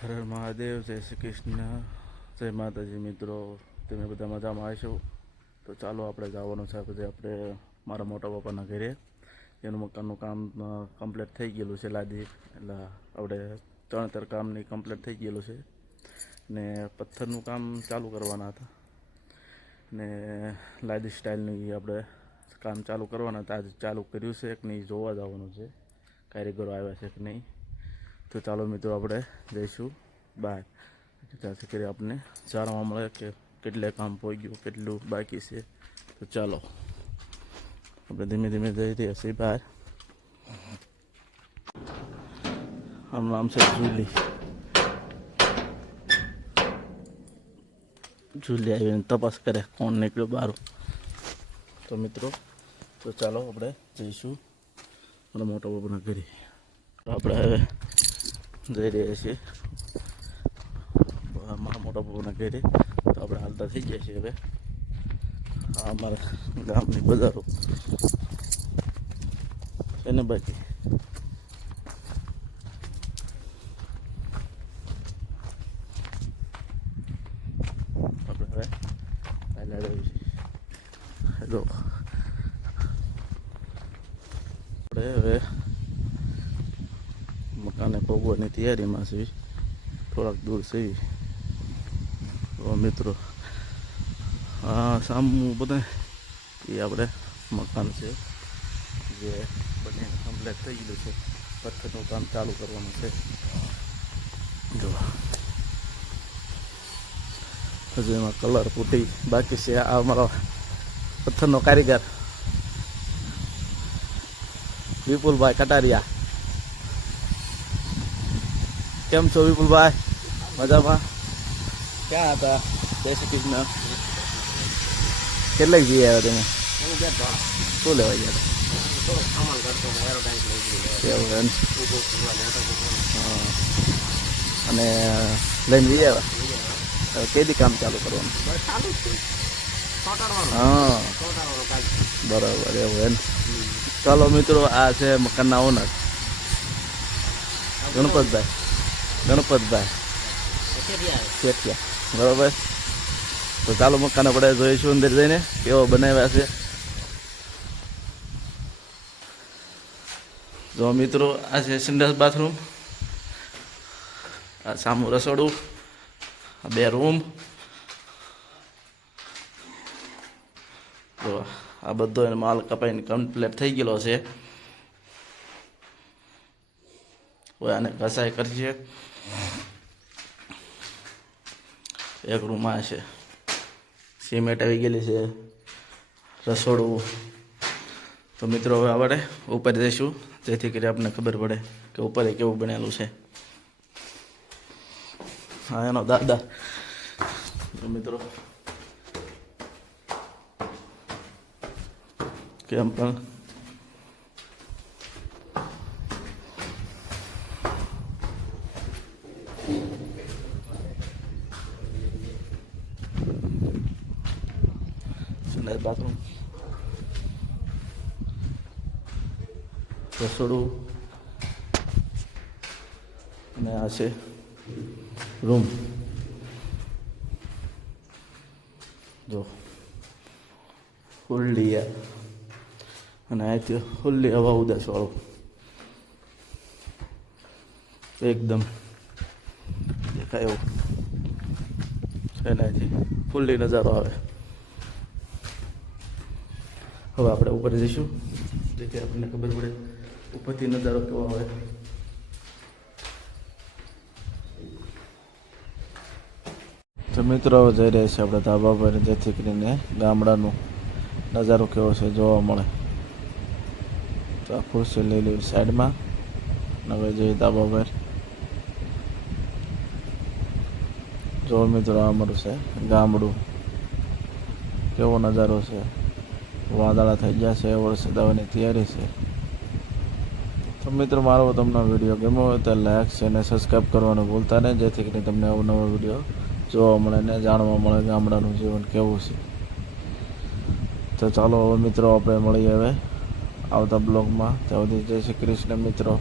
હર હર મહાદેવ, જય શ્રી કૃષ્ણ, જય માતાજી. મિત્રો, તમે બધા મજામાં હશો? તો ચાલો આપણે જવાનું છે પછી આપણે મારા મોટા પપ્પાના ઘરે. એનું મકાનનું કામ કમ્પ્લીટ થઈ ગયેલું છે લાદી, એટલે આપણે ચણતર કામની કમ્પ્લીટ થઈ ગયેલું છે ને પથ્થરનું કામ ચાલુ કરવાના હતા ને લાદી સ્ટાઇલનું આપણે કામ ચાલુ કરવાના હતા. આજે ચાલુ કર્યું છે કે નહીં જોવા જવાનું છે, કારીગરો આવ્યા છે કે નહીં. તો ચાલો મિત્રો, આપણે જઈશું બહાર, ત્યાંથી કરી આપણને જાણવા મળે કે કેટલે કામ પહોંચી ગયું, કેટલું બાકી છે. તો ચાલો આપણે ધીમે ધીમે જઈ રહ્યા છીએ બહાર. આનું નામ છે જુલી. જુલી આવીને તપાસ કરે કોણ નીકળ્યો બહાર. તો મિત્રો, તો ચાલો આપણે જઈશું મારા મોટા બાબાના ઘરે. તો આપણે હવે જઈ રહ્યા છીએ મારા મોટા બાબાના ઘરે. તો આપણે હાલતા થઈ ગયા છીએ હવે. આ અમારા ગામની બજારો છે ને બાકી. આપણે હવે હેલો, આપણે હવે મકાને પહોંચવાની તૈયારીમાં છે, થોડાક દૂર છે. મિત્રો, હા સામું બધા એ આપણે મકાન છે જે બને કમ્પ્લીટ થઈ ગયેલું છે. પથ્થરનું કામ ચાલુ કરવાનું છે. જો હજુ એમાં કલર પુટી બાકી છે. આ અમારો પથ્થરનો કારીગર વિપુલભાઈ કટારિયા. કેમ છો વિપુલભાઈ? મજામાં? ક્યાં હતા? જય શ્રી કૃષ્ણ. કેટલાક જઈ આવ્યા તમે? શું લેવા ગયા હતા? અને લઈને જઈ આવ્યા? કેદી કામ ચાલુ કરવાનું? હા બરાબર, એવું એમ. ચાલો મિત્રો, આ છે મકાનના ઓનર ગણપતભાઈ શેઠિયા. બરાબર, તો ચાલો મકાન આપણે જોઈશું અંદર જઈને કેવો બનાવ્યા છે. જો મિત્રો, આ છે સંડાસ બાથરૂમ, આ સામું રસોડું, આ 2 રૂમ. જો આ બધો માલ કપાઈને કમ્પ્લીટ થઈ ગયેલો છે. હવે આને ઘસાઈ કરીએ. એક રૂમ આ છે, સિમેન્ટ આવી ગયેલી છે, રસોડું. તો મિત્રો, હવે આપણે ઉપર જઈશું જેથી કરી આપણને ખબર પડે કે ઉપર કેવું બનેલું છે. હા, એનો દાદા. તો મિત્રો, કેમ પણ બાથરૂમ, રસોડું અને આ છે રૂમ. જો ખુલ્લી અને અહીંથી ખુલ્લી હવા ઉદાસ વાળું એકદમ દેખાય એવું. એનાથી ખુલ્લી નજારો આવે. હવે આપણે ઉપર જઈશું જેથી આપણને ખબર પડે ઉપરથી નજારો કેવો આવે. તો મિત્રો, હવે જઈ રહ્યા છીએ આપણે ધાબા પર જેથી કરીને ગામડાનો નજારો કેવો છે જોવા મળે. તો આ ખુરશી લઈ લેવી સાઈડમાં. હવે જઈએ ધાબા પર. જો મિત્રો, આ અમારું છે ગામડું. કેવો નજારો છે. વાદળા થઈ ગયા છે, વરસાદ આવવાની તૈયારી છે. તો મિત્રો, મારો તમને વિડીયો ગમ્યો હોય તો લાઈક છે અને સબસ્ક્રાઈબ કરવાનું ભૂલતા નહીં, જેથી કરીને તમને અવનવો વિડીયો જોવા મળે ને જાણવા મળે ગામડાનું જીવન કેવું છે. તો ચાલો હવે મિત્રો, આપણે મળીએ હવે આવતા બ્લોગમાં. ત્યાં સુધી જય શ્રી કૃષ્ણ મિત્રો.